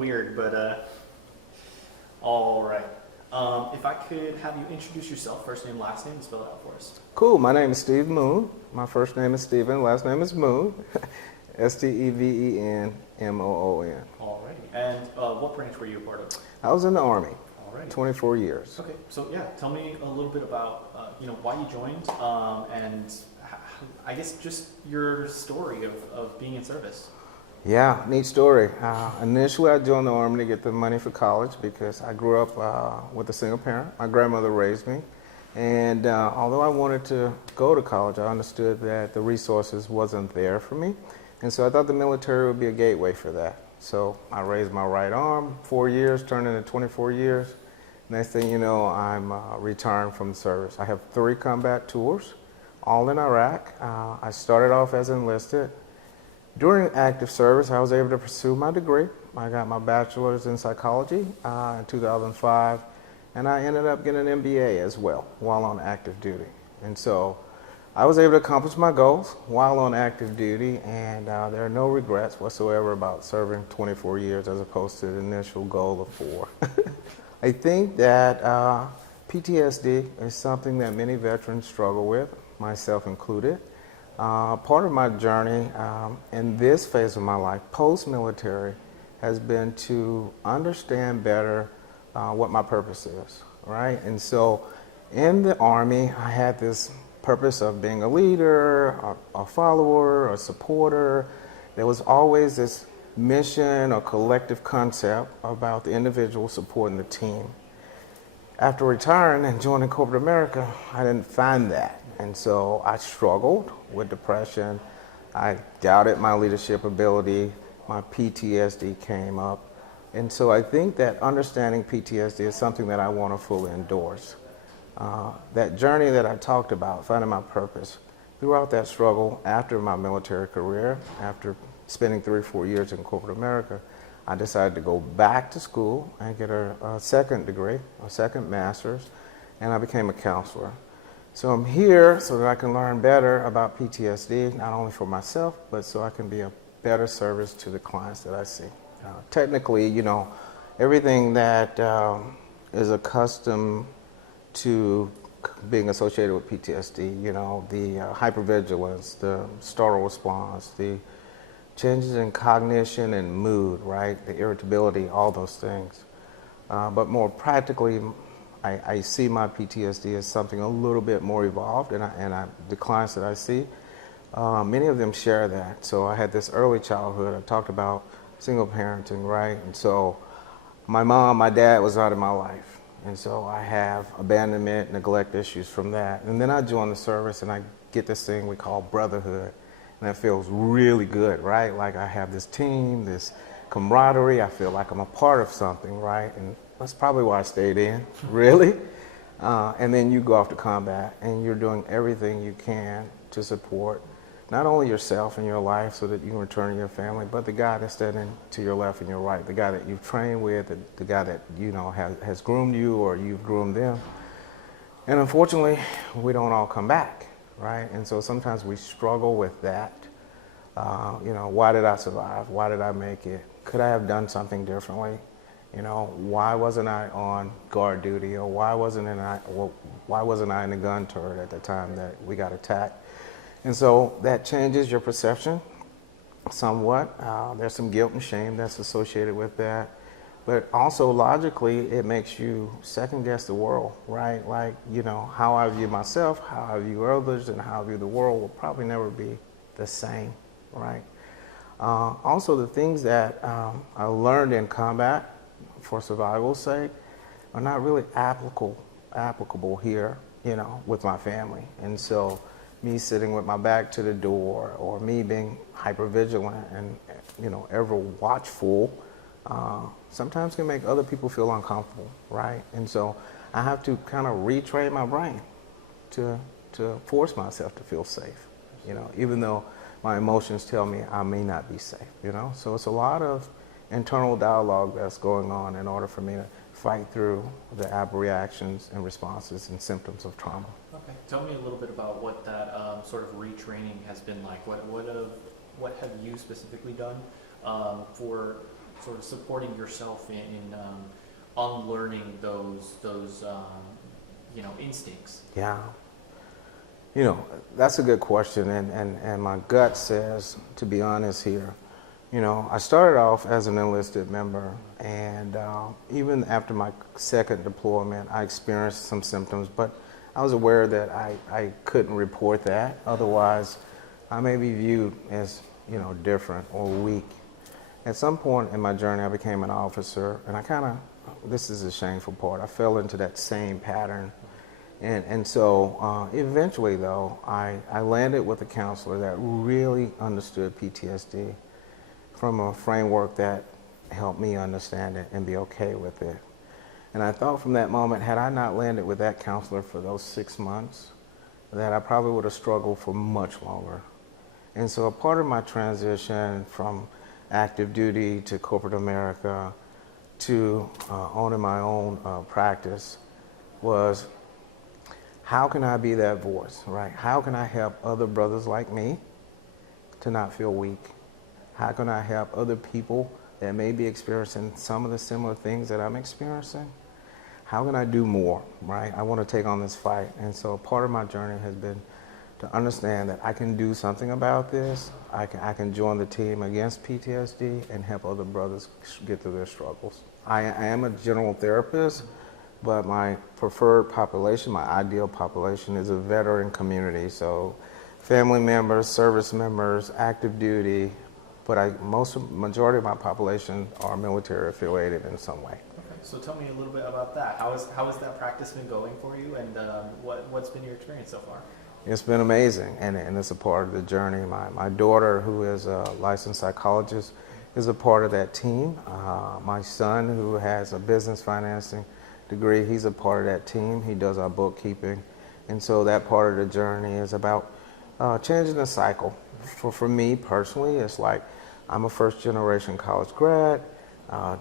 weird, but all right. If I could have you introduce yourself, first name, last name, and spell it out for us. Cool. My name is Steve Moon. My first name is Steven. Last name is Moon. Stevenmoon. Alrighty. And what branch were you a part of? I was in the Army. Alrighty. 24 years. Okay. So yeah, tell me a little bit about why you joined, and I guess just your story of being in service. Yeah, neat story. Initially, I joined the Army to get the money for college because I grew up with a single parent. My grandmother raised me. And although I wanted to go to college, I understood that the resources wasn't there for me. And so I thought the military would be a gateway for that. So I raised my right arm, 4 years, turned into 24 years. Next thing you know, I'm retiring from the service. I have 3 combat tours, all in Iraq. I started off as enlisted. During active service, I was able to pursue my degree. I got my bachelor's in psychology in 2005, and I ended up getting an MBA as well while on active duty. And so I was able to accomplish my goals while on active duty, and there are no regrets whatsoever about serving 24 years as opposed to the initial goal of 4. I think that PTSD is something that many veterans struggle with, myself included. Part of my journey in this phase of my life, post-military, has been to understand better what my purpose is, right? And so in the Army, I had this purpose of being a leader, a follower, a supporter. There was always this mission or collective concept about the individual supporting the team. After retiring and joining corporate America, I didn't find that. And so I struggled with depression. I doubted my leadership ability. My PTSD came up. And so I think that understanding PTSD is something that I want to fully endorse. That journey that I talked about, finding my purpose, throughout that struggle after my military career, after spending 3 or 4 years in corporate America, I decided to go back to school and get a second degree, a second master's, and I became a counselor. So I'm here so that I can learn better about PTSD, not only for myself, but so I can be a better service to the clients that I see. Technically, everything that is accustomed to being associated with PTSD, the hypervigilance, the startle response, the changes in cognition and mood, right? The irritability, all those things. But more practically, I see my PTSD as something a little bit more evolved, and the clients that I see, many of them share that. So I had this early childhood. I talked about single parenting, right? And so my mom, my dad was out of my life. And so I have abandonment, neglect issues from that. And then I join the service and I get this thing we call brotherhood. And that feels really good, right? Like I have this team, this camaraderie. I feel like I'm a part of something, right? And that's probably why I stayed in, really. And then you go off to combat and you're doing everything you can to support not only yourself and your life so that you can return to your family, but the guy that's standing to your left and your right, the guy that you've trained with, the guy that has groomed you or you've groomed them. And unfortunately, we don't all come back, right? And so sometimes we struggle with that. Why did I survive? Why did I make it? Could I have done something differently? Why wasn't I on guard duty, or why wasn't I in a gun turret at the time that we got attacked? And so that changes your perception somewhat. There's some guilt and shame that's associated with that. But also logically, it makes you second guess the world, right? Like, how I view myself, how I view others, and how I view the world will probably never be the same, right? Also, the things that I learned in combat for survival's sake are not really applicable here, with my family. And so me sitting with my back to the door, or me being hypervigilant and ever watchful, sometimes can make other people feel uncomfortable, right? And so I have to kind of retrain my brain to force myself to feel safe, even though my emotions tell me I may not be safe, So it's a lot of internal dialogue that's going on in order for me to fight through the reactions and responses and symptoms of trauma. Okay, tell me a little bit about what that sort of retraining has been like. What have you specifically done for sort of supporting yourself in unlearning those instincts? Yeah. That's a good question, and my gut says, to be honest here, I started off as an enlisted member, and even after my second deployment, I experienced some symptoms, but I was aware that I couldn't report that. Otherwise, I may be viewed as, different or weak. At some point in my journey, I became an officer, and this is the shameful part, I fell into that same pattern. And so eventually, though, I landed with a counselor that really understood PTSD from a framework that helped me understand it and be okay with it. And I thought from that moment, had I not landed with that counselor for those 6 months, that I probably would have struggled for much longer. And so a part of my transition from active duty to corporate America to owning my own practice was, how can I be that voice, right? How can I help other brothers like me to not feel weak? How can I help other people that may be experiencing some of the similar things that I'm experiencing? How can I do more, right? I want to take on this fight. And so part of my journey has been to understand that I can do something about this. I can join the team against PTSD and help other brothers get through their struggles. I am a general therapist, but my preferred population, my ideal population, is a veteran community. So family members, service members, active duty, but majority of my population are military affiliated in some way. Okay, so tell me a little bit about that. How has that practice been going for you, and what's been your experience so far? It's been amazing, and it's a part of the journey. My daughter, who is a licensed psychologist, is a part of that team. My son, who has a business financing degree, he's a part of that team. He does our bookkeeping. And so that part of the journey is about changing the cycle. For me personally, it's like I'm a first generation college grad,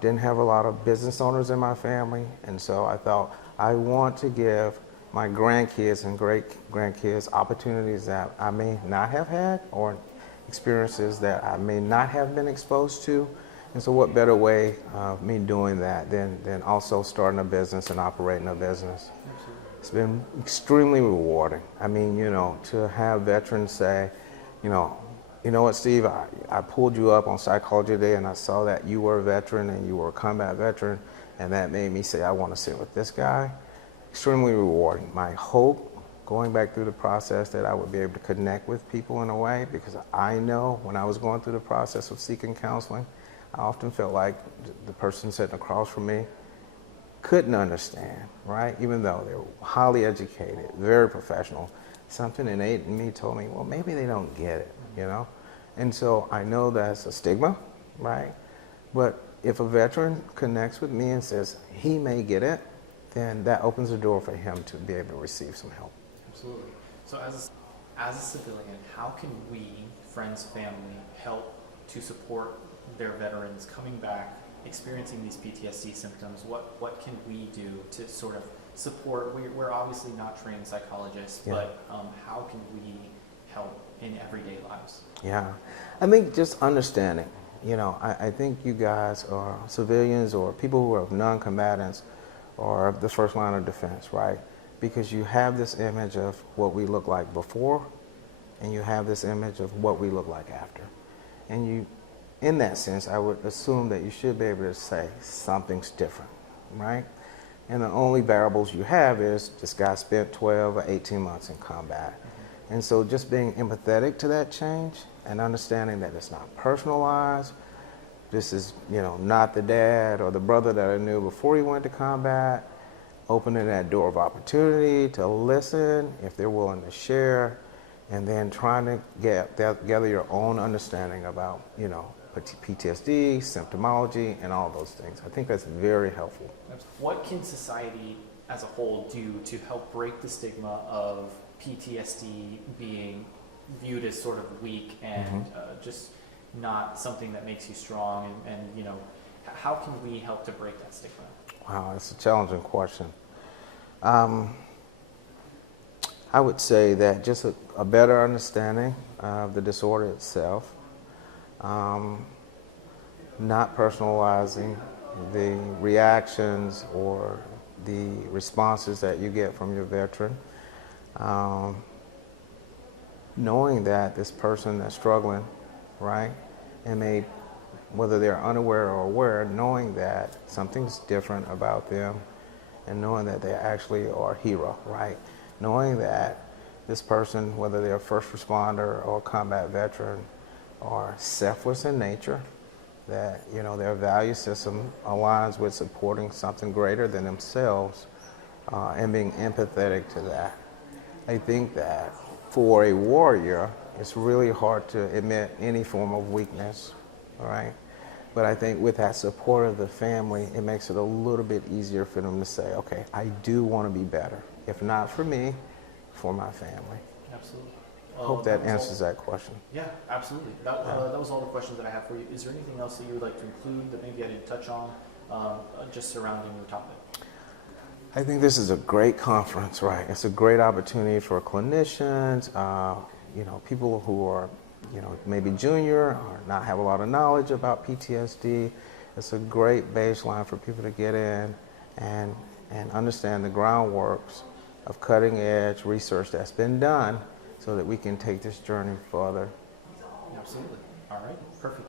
didn't have a lot of business owners in my family, and so I thought I want to give my grandkids and great grandkids opportunities that I may not have had, or experiences that I may not have been exposed to. And so what better way of me doing that than also starting a business and operating a business? Absolutely. It's been extremely rewarding. I mean, to have veterans say, you know what, Steve, I pulled you up on Psychology Day and I saw that you were a veteran and you were a combat veteran, and that made me say, I want to sit with this guy. Extremely rewarding. My hope, going back through the process, that I would be able to connect with people in a way, because I know when I was going through the process of seeking counseling, I often felt like the person sitting across from me couldn't understand, right? Even though they were highly educated, very professional, something innate in me told me, well, maybe they don't get it, And so I know that's a stigma, right? But if a veteran connects with me and says he may get it, then that opens the door for him to be able to receive some help. Absolutely. So as a civilian, how can we, friends, family, help to support their veterans coming back, experiencing these PTSD symptoms? What can we do to sort of support? We're obviously not trained psychologists, Yeah. but how can we help in everyday lives? Yeah, I think just understanding, I think you guys are civilians or people who are non-combatants or the first line of defense, right? Because you have this image of what we look like before, and you have this image of what we look like after. And in that sense, I would assume that you should be able to say something's different, right? And the only variables you have is this guy spent 12 or 18 months in combat. Mm-hmm. And so just being empathetic to that change and understanding that it's not personalized. This is, not the dad or the brother that I knew before he went to combat. Opening that door of opportunity to listen if they're willing to share, and then trying to gather your own understanding about, PTSD, symptomology, and all those things. I think that's very helpful. What can society as a whole do to help break the stigma of PTSD being viewed as sort of weak and just not something that makes you strong, and how can we help to break that stigma? Wow, that's a challenging question. I would say that just a better understanding of the disorder itself, not personalizing the reactions or the responses that you get from your veteran. Knowing that this person that's struggling, right, and whether they're unaware or aware, knowing that something's different about them, and knowing that they actually are a hero, right? Knowing that this person, whether they're a first responder or a combat veteran, are selfless in nature, that their value system aligns with supporting something greater than themselves, and being empathetic to that. I think that for a warrior, it's really hard to admit any form of weakness, all right? But I think with that support of the family, it makes it a little bit easier for them to say, okay, I do want to be better. If not for me, for my family. Absolutely. Hope that answers that question. Yeah, absolutely. That was all the questions that I have for you. Is there anything else that you would like to include that maybe I didn't touch on, just surrounding your topic? I think this is a great conference, right? It's a great opportunity for clinicians, people who are, maybe junior or not have a lot of knowledge about PTSD. It's a great baseline for people to get in and understand the groundworks of cutting edge research that's been done so that we can take this journey further. Absolutely. All right. Perfect.